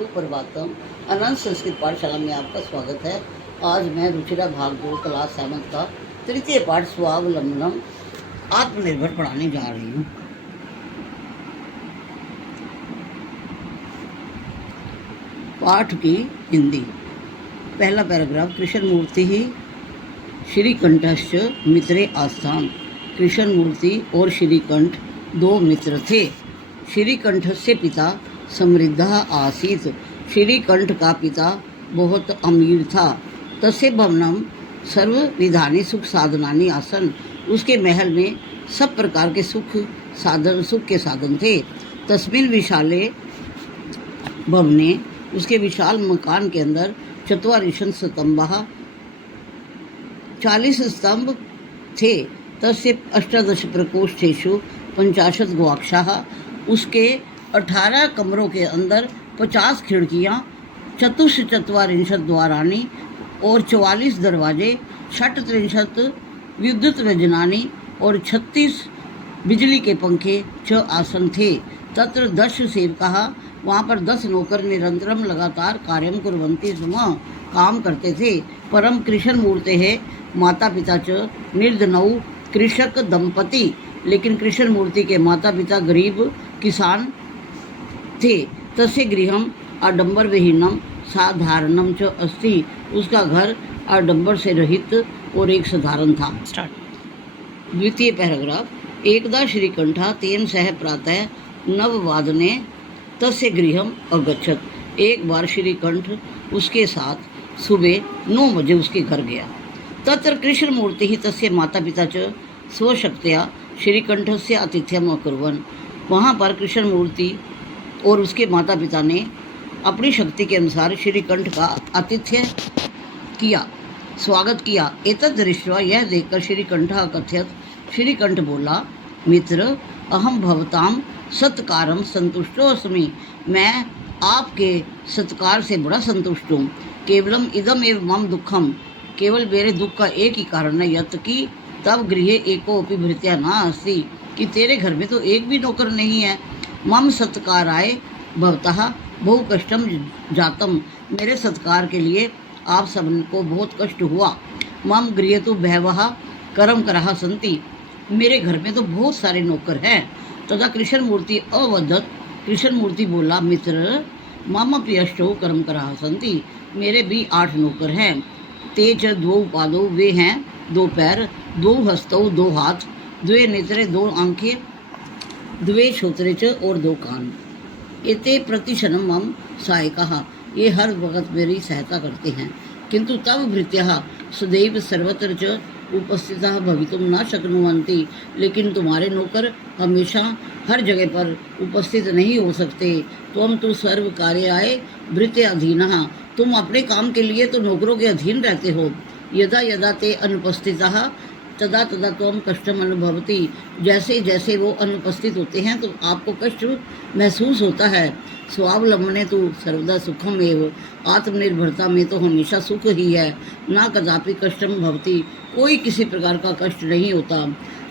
सुप्रभातम। अनंत संस्कृत पाठशाला में आपका स्वागत है। आज मैं रुचिरा भाग 2 क्लास 7 का तृतीय पाठ स्वावलंबनम आत्मनिर्भर पढ़ाने जा रही हूँ। पाठ की हिंदी। पहला पैराग्राफ। कृष्णमूर्ति ही श्रीकंठश्च मित्रे आस्थान। कृष्णमूर्ति और श्रीकंठ दो मित्र थे। श्रीकंठस्य पिता समृद्ध आसीत्। श्रीकंठ का पिता बहुत अमीर था। तस्य भवनम सर्व विधानि सुख साधनानि आसन। उसके महल में सब प्रकार के सुख के साधन थे। तस्मिन् विशाले भवने, उसके विशाल मकान के अंदर, चत्वारिंशत् स्तंभः 40 स्तंभ थे। तस्य 18 प्रकोष्ठेषु 50 गवाक्षाः। उसके 18 कमरों के अंदर 50 खिड़कियाँ, चतुश्चत्वारिंशत् द्वाराणि और 44 दरवाजे, 36 विद्युत व्यजनानि और 36 बिजली के पंखे, 6 आसन थे। तत्र 10 सेवकाः, वहाँ पर 10 नौकर निरंतरम लगातार कार्यम कुर्वन्ति स्म, काम करते थे। परम कृष्णमूर्तेः माता पिता च निर्धनौ कृषक दंपति। लेकिन कृष्णमूर्ति के माता पिता गरीब किसान थे। तस्य गृहम आडंबर विहीनम साधारणम च अस्ति। उसका घर आडंबर से रहित और एक साधारण था। द्वितीय पैराग्राफ। एकदा श्रीकंठः तेन सह प्रातः 9 तस्य गृहम अगच्छत्। एक बार श्रीकंठ उसके साथ सुबह 9 बजे उसके घर गया। तत्र कृष्णमूर्तिः तस्य माता पिता च स्वशक्त्या श्रीकंठस्य आतिथ्यम अकुर्वन्। वहाँ पर कृष्णमूर्ति और उसके माता पिता ने अपनी शक्ति के अनुसार श्रीकंठ का आतिथ्य किया, स्वागत किया। एतद् दृष्ट्वा, यह देखकर श्रीकंठः अकथयत्। श्रीकंठ बोला, मित्र, अहम भवतां सत्कारं संतुष्टो अस्मि। मैं आपके सत्कार से बड़ा संतुष्ट हूँ। केवलम इदम एव मम दुखम। केवल मेरे दुख का एक ही कारण है, यत् कि तब गृहे एकोऽपि भृत्या न अस्ति, कि तेरे घर में तो एक भी नौकर नहीं है। मम सत्काराय भवतः बहु कष्टम जातम। मेरे सत्कार के लिए आप सबको बहुत कष्ट हुआ। मम गृहे तो बहवः कर्मकराः सन्ति। मेरे घर में तो बहुत सारे नौकर हैं। तथा कृष्णमूर्ति अवदत्। कृष्णमूर्ति बोला, मित्र, मम अपि 8 कर्मकराः सन्ति। मेरे भी 8 नौकर हैं। ते च 2 पादौ, वे हैं 2 पैर, 2 हस्तौ, 2 हाथ, 2 नेत्रे, 2 आंखें, 2 श्रोत्रे च और 2 कान। एते प्रतिक्षणं मम सहायकाः। ये हर वक्त मेरी सहायता करते हैं। किंतु तव भृत्यः सदैव सर्वत्र च उपस्थितः भवितुं न शक्नुवन्ति। लेकिन तुम्हारे नौकर हमेशा हर जगह पर उपस्थित नहीं हो सकते। त्वं तु सर्व कार्याय भृत्याधीनः। तुम अपने काम के लिए तो नौकरों के अधीन रहते हो। यदा यदा ते अनुपस्थितः तदा तदा त्वं कष्टम अनुभवति। जैसे जैसे वो अनुपस्थित होते हैं तो आपको कष्ट महसूस होता है। स्वावलंबने तो सर्वदा सुखम एव। आत्मनिर्भरता में तो हमेशा सुख ही है। न कदापि कष्टम भवति। कोई किसी प्रकार का कष्ट नहीं होता।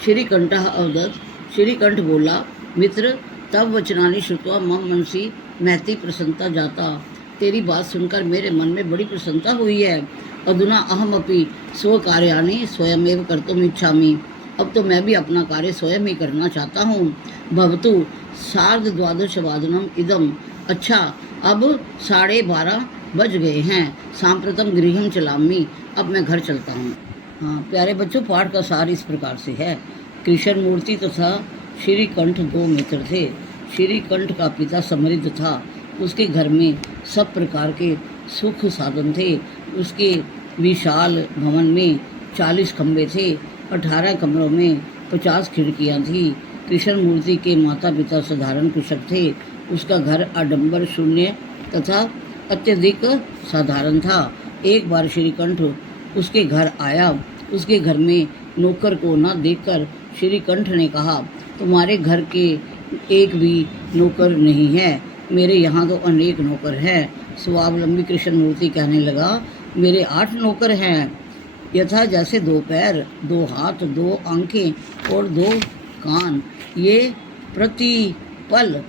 श्रीकंठः अवदत्। श्रीकंठ बोला, मित्र, तब वचनानि श्रुत्वा मम मनसि महती प्रसन्नता जाता। तेरी बात सुनकर मेरे मन में बड़ी प्रसन्नता हुई है। अधुना अहमपि स्वकार्याणि स्वयमेव कर्तुम् इच्छामि। अब तो मैं भी अपना कार्य स्वयं ही करना चाहता हूँ। भवतु 12:30 इदम। अच्छा, अब 12:30 बज गए हैं। सांप्रतम गृहं चलामि। अब मैं घर चलता हूँ। हाँ प्यारे बच्चों, पाठ का सार इस प्रकार से है। कृष्णमूर्ति तथा श्रीकंठ 2 मित्र थे। श्रीकंठ का पिता समृद्ध था। उसके घर में सब प्रकार के सुख साधन थे। उसके विशाल भवन में 40 खंभे थे, 18 कमरों में 50 खिड़कियाँ थीं। कृष्णमूर्ति के माता पिता साधारण कृषक थे। उसका घर आडंबर शून्य तथा अत्यधिक साधारण था। एक बार श्रीकंठ उसके घर आया। उसके घर में नौकर को न देखकर श्रीकंठ ने कहा, तुम्हारे घर के एक भी नौकर नहीं है, मेरे यहाँ तो अनेक नौकर हैं। स्वावलंबी कृष्णमूर्ति कहने लगा, मेरे 8 नौकर हैं। यथा जैसे 2 पैर, 2 हाथ, 2 आंखें और 2 कान। ये प्रतिपल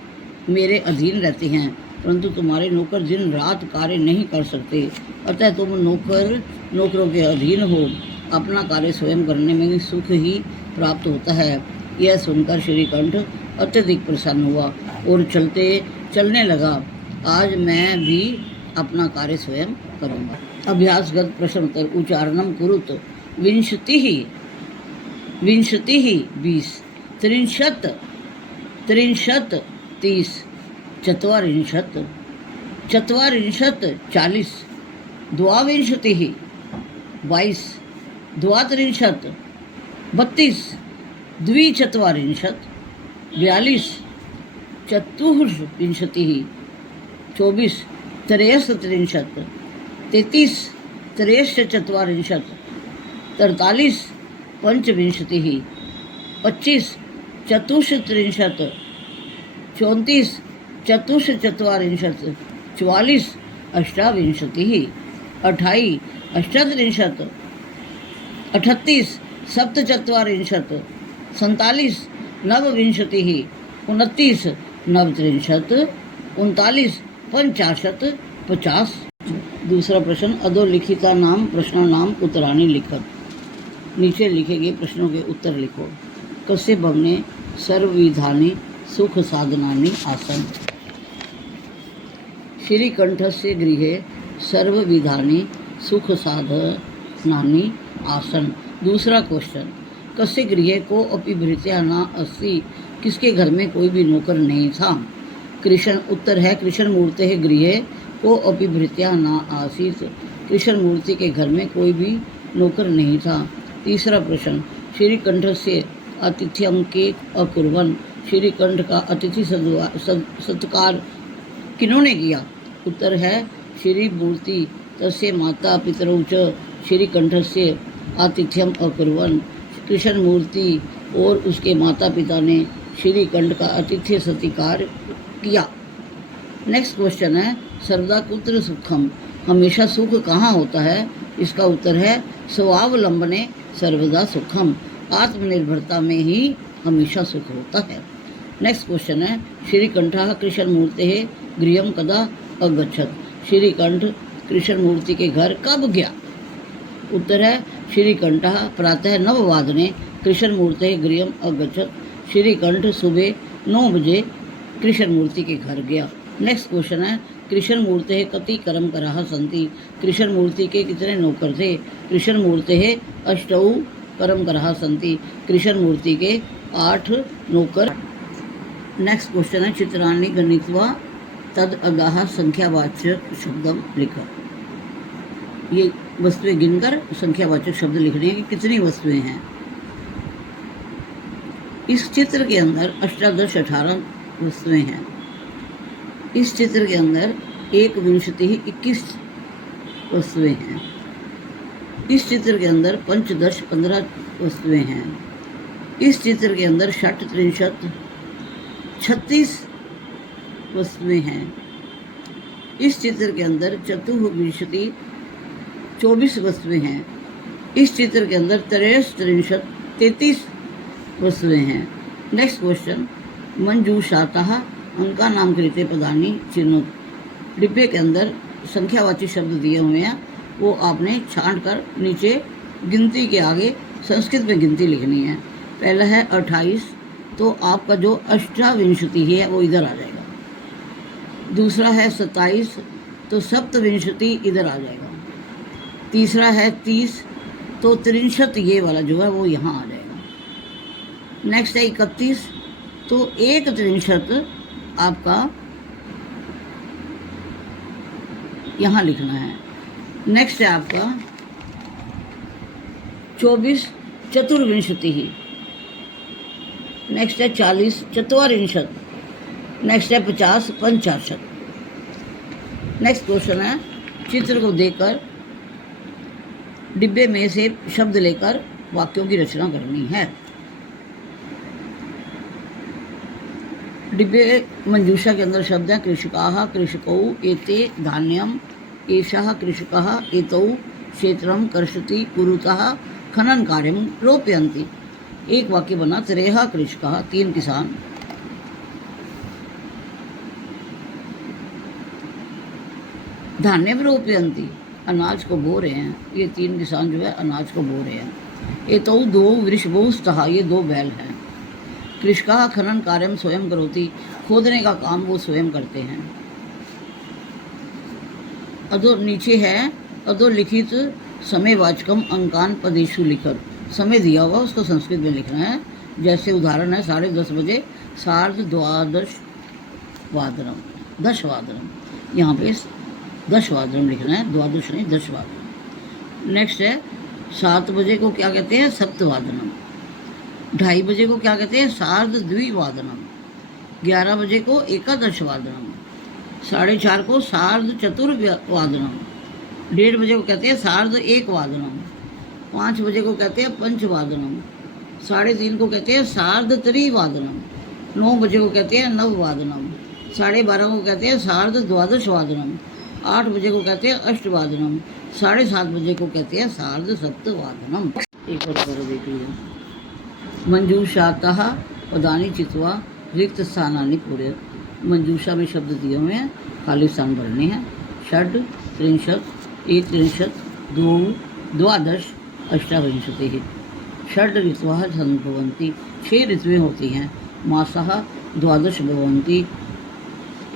मेरे अधीन रहते हैं। परंतु तुम्हारे नौकर दिन रात कार्य नहीं कर सकते, अतः तुम नौकरों के अधीन हो। अपना कार्य स्वयं करने में सुख ही प्राप्त होता है। यह सुनकर श्रीकंठ अत्यधिक प्रसन्न हुआ और चलने लगा। आज मैं भी अपना कार्य स्वयं करूँगा। अभ्यासगत प्रश्न उत्तर। उच्चारणम कुरुत। विंशतिः 20, त्रिंशत् 30, चत्वारिंशत् 40, द्वाविंशतिः 22, द्वात्रिंशत् 32, द्विचत्वारिंशत् 42, चतुर्विंशतिः 24, 33, 43, 43, पंचविंशतिः 25, 34, 34, 44, 44, अष्टाविंशतिः 28, 38, 38, सप्तचत्वारिंशत् 47, नवविंशतिः 29, 39, 39, 50, 50। दूसरा प्रश्न। अधोलिखिता नाम प्रश्नानाम उत्तराणि लिखत। नीचे लिखे गए प्रश्नों के उत्तर लिखो। कस्य भवने सर्वविधानि सुख साधनानि आसन्। श्रीकंठस्य गृहे सर्वविधानि सुख साधनानि आसन्। दूसरा क्वेश्चन। कस्य गृहे को अपि भृत्या न अस्ति। किसके घर में कोई भी नौकर नहीं था। कृष्ण उत्तर है कृष्णमूर्तेः गृहे को अपि भृत्या न आसीत्। कृष्णमूर्ति के घर में कोई भी नौकर नहीं था। तीसरा प्रश्न। श्रीकंठस्य आतिथ्यम के अकुर्वन्। श्रीकंठ का अतिथि सत्कार किन्होंने किया। उत्तर है श्रीमूर्ति तस्य माता पितरौ च श्रीकंठस्य आतिथ्यम अकुर्वन्। कृष्णमूर्ति और उसके माता पिता ने श्रीकंठ का आतिथ्य सत्कार किया। नेक्स्ट क्वेश्चन है सर्वदा कुत्र सुखम। हमेशा सुख कहाँ होता है। इसका उत्तर है स्वावलंबने सर्वदा सुखम। आत्मनिर्भरता में ही हमेशा सुख होता है। नेक्स्ट क्वेश्चन है श्रीकंठः कृष्णमूर्तेः गृहं कदा अगच्छत्। श्रीकंठ कृष्णमूर्ति के घर कब गया। उत्तर है श्रीकंठः प्रातः 9 वादने कृष्णमूर्तेः गृहं अगच्छत्। श्रीकंठ सुबह 9 बजे कृष्णमूर्ति के घर गया। नेक्स्ट क्वेश्चन है कृष्णमूर्तेः कति कर्मकराः सन्ति। कृष्णमूर्ति के कितने नौकर थे। कृष्णमूर्तेः 8 कर्मकराः सन्ति। कृष्णमूर्ति के 8 नौकर। नेक्स्ट क्वेश्चन है चित्राणि गणित्वा तद अगाह संख्यावाचक शब्दम लिखा। ये वस्तुएं गिनकर संख्यावाचक शब्द लिखने की कितनी वस्तुएं हैं। इस चित्र के अंदर 18 वस्तुएं हैं। इस चित्र के अंदर 21 वस्तुएं हैं। इस चित्र के अंदर 15 वस्तुएं हैं। इस चित्र के अंदर 36 वस्तुएं हैं। इस चित्र के अंदर 24 वस्तुएं हैं। इस चित्र के अंदर 33 वस्तुएं हैं। नेक्स्ट क्वेश्चन मंजूषातः अंका नाम कृते पदानि चिन्ह। डिब्बे के अंदर संख्यावाची शब्द दिए हुए हैं, वो आपने छांट कर नीचे गिनती के आगे संस्कृत में गिनती लिखनी है। पहला है 28, तो आपका जो अष्टाविंशति है वो इधर आ जाएगा। दूसरा है 27, तो सप्तविंशति इधर आ जाएगा। तीसरा है 30, तो 63 ये वाला जो है वो यहाँ आ जाएगा। नेक्स्ट है 31, तो 1 आपका यहाँ लिखना है। नेक्स्ट है आपका 24 चतुर्विंशति ही। नेक्स्ट है 40 चत्वारिंशत्। नेक्स्ट है 50 पंचाशत्। नेक्स्ट क्वेश्चन है चित्र को देखकर डिब्बे में से शब्द लेकर वाक्यों की रचना करनी है। डिब्बे मंजूषा के अंदर शब्द हैं कृषकाः कृषकौ एते धान्यम एषः कृषकः एतौ क्षेत्रम कर्षति कुरुतः खनन कार्यम रोपयन्ति। एक वाक्य बना त्रेह कृषकः 3 किसान। धान्य रोपयंती, अनाज को बो रहे हैं। ये 3 किसान जो है अनाज को बो रहे हैं। एतौ 2 वृषभौ स्तः, ये 2 बैल हैं। कृषका खनन कार्यम स्वयं करोति, खोदने का काम वो स्वयं करते हैं। अधो नीचे है अधोलिखित समयवाचकम अंकान पदेशु लिखत। समय दिया हुआ उसको संस्कृत में लिखना है। जैसे उदाहरण है 10:30 बजे सार्ध द्वादश वादनम, 10 वादनम, यहाँ पे 10 वादनम लिखना है, द्वादश नहीं 10 वादनम। नेक्स्ट है 7 बजे को क्या कहते हैं, सप्तवादनम। 2:30 बजे को क्या कहते हैं, सार्ध द्विवादनम। 11 बजे को एकादश वादनम। 4:30 को सार्ध चतुर्वादनम। 1:30 बजे को कहते हैं सार्ध एक वादनम। 5 बजे को कहते हैं पंचवादनम। 3:30 को कहते हैं सार्ध त्रिवादनम। 9 बजे को कहते हैं नववादनम। 12:30 को कहते हैं सार्ध द्वादश वादनम। 8 बजे को कहते हैं अष्टवादनम। 7:30 बजे को कहते हैं सार्ध सप्तवादनम। एक और बार देख लीजिए। मंजूषातः पदानि चित्वा रिक्त स्थानानि पूरे। मंजूषा में शब्द दिए हुए हैं, खाली स्थान भरने हैं। षड्, त्रिंशत्, एकत्रिंशत्, द्वौ, द्वादश, अष्टाविंशतिः। षड् ऋतवः सम्भवन्ति, 6 ऋतुएं होती हैं। मासः द्वादश भवन्ति,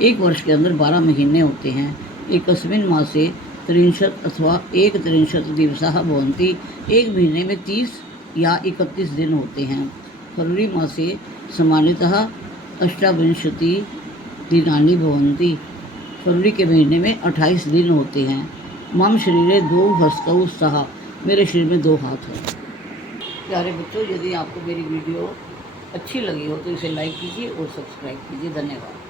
एक वर्ष के अंदर 12 महीने होते हैं। एकस्मिन् मासे 30 अथवा 31 दिवसाः भवन्ति, एक महीने में 30 या 31 दिन होते हैं। फरवरी मासे सामान्यतः 28 दिनानि भवन्ति, फरवरी के महीने में 28 दिन होते हैं। मम शरीरे 2 हस्तौ स्तः, मेरे शरीर में 2 हाथ हैं। प्यारे बच्चों, यदि आपको मेरी वीडियो अच्छी लगी हो तो इसे लाइक कीजिए और सब्सक्राइब कीजिए। धन्यवाद।